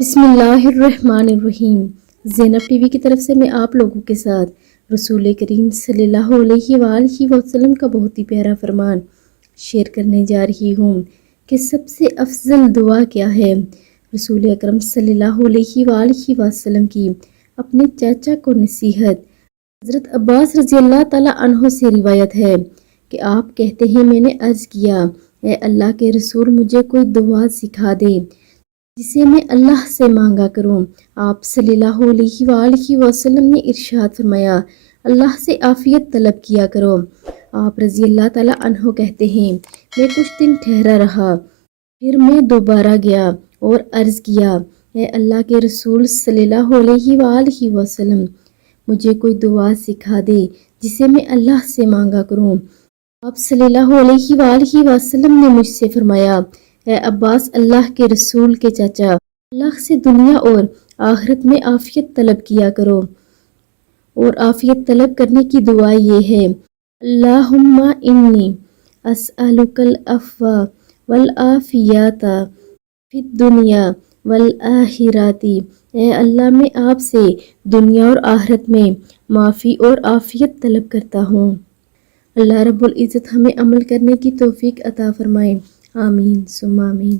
بسم اللہ الرحمن الرحیم۔ زینب ٹی وی کی طرف سے میں آپ لوگوں کے ساتھ رسول کریم صلی اللہ علیہ وآلہ وسلم کا بہت ہی پیارا فرمان شیئر کرنے جا رہی ہوں کہ سب سے افضل دعا کیا ہے۔ رسول اکرم صلی اللہ علیہ وآلہ وسلم کی اپنے چاچا کو نصیحت۔ حضرت عباس رضی اللہ تعالیٰ عنہ سے روایت ہے کہ آپ کہتے ہیں، میں نے عرض کیا، اے اللہ کے رسول، مجھے کوئی دعا سکھا دے جسے میں اللہ سے مانگا کروں۔ آپ صلی اللہ علیہ وآلہ وسلم نے ارشاد فرمایا، اللہ سے عافیت طلب کیا کرو۔ آپ رضی اللہ تعالیٰ عنہ کہتے ہیں، میں کچھ دن ٹھہرا رہا، پھر میں دوبارہ گیا اور عرض کیا، اے اللہ کے رسول صلی اللہ علیہ وآلہ وسلم، مجھے کوئی دعا سکھا دے جسے میں اللہ سے مانگا کروں۔ آپ صلی اللہ علیہ وآلہ وسلم نے مجھ سے فرمایا، اے عباس، اللہ کے رسول کے چاچا، اللہ سے دنیا اور آخرت میں عافیت طلب کیا کرو۔ اور عافیت طلب کرنے کی دعا یہ ہے، اللہم انی اسألک العفو والعافیت فی الدنیا والآخرۃ۔ اے اللہ، میں آپ سے دنیا اور آخرت میں معافی اور عافیت طلب کرتا ہوں۔ اللہ رب العزت ہمیں عمل کرنے کی توفیق عطا فرمائے، آمین ثم آمین۔